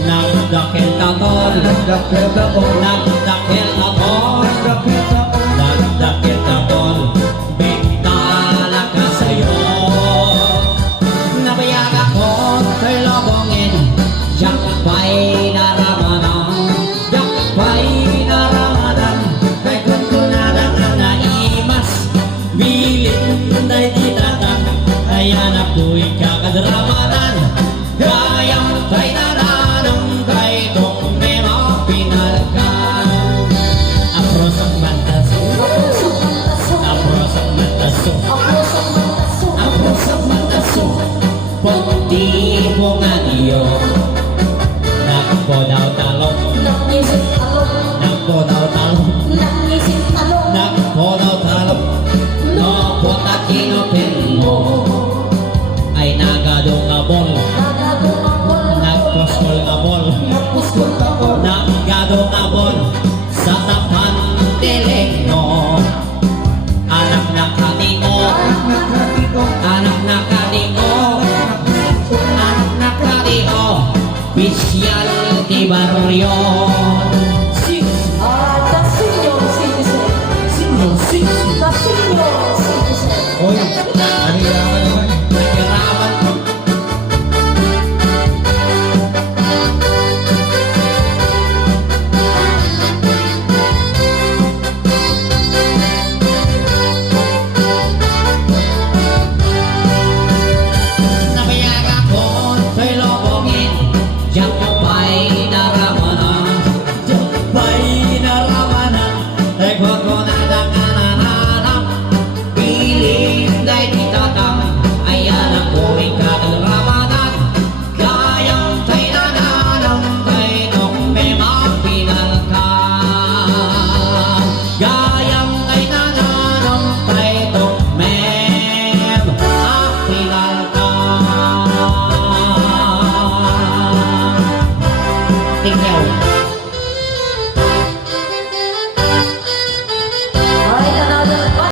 Nagdakil ka tol, Nagdakil ka tol, nagdakil ka tol, nagdakil ka tol, nagdakil ka tol, bigtala ka sa'yo. Nabayag ako sa'y lobongin, yakbay na ramadan, yakbay na ramadan, kay kunkunadang ang naimas, bilin na'y ditatan, ayan ako'y kakadramadan, kayang kay naranong kay tong may mapinalkan. Apros ang mantaso, apros ang mantaso, apros ang mantaso, pagdi mo nga niyo, nakpo daw talong, nakpo daw talong, nakpo daw talong, no pota kinopin mo, ay nagadong abol, nagposkol abol, nagadong abol, sa tapan tiling mo, anak na katingo, anak na katingo, anak na katingo, bisyal di barrio. Oy, ano yaman naman? Nagiraman ko. Nabayag ako sa'y lobongin, yakbay na ramadan, yakbay na ramadan, ay kunkunadang nananap, piling da'y ditatang, ayan ako'y kakadramadan, kayang kay nananang kay nung may mapinalkan, gayang kay nananang kay nung may mapinalkan. Tingnan.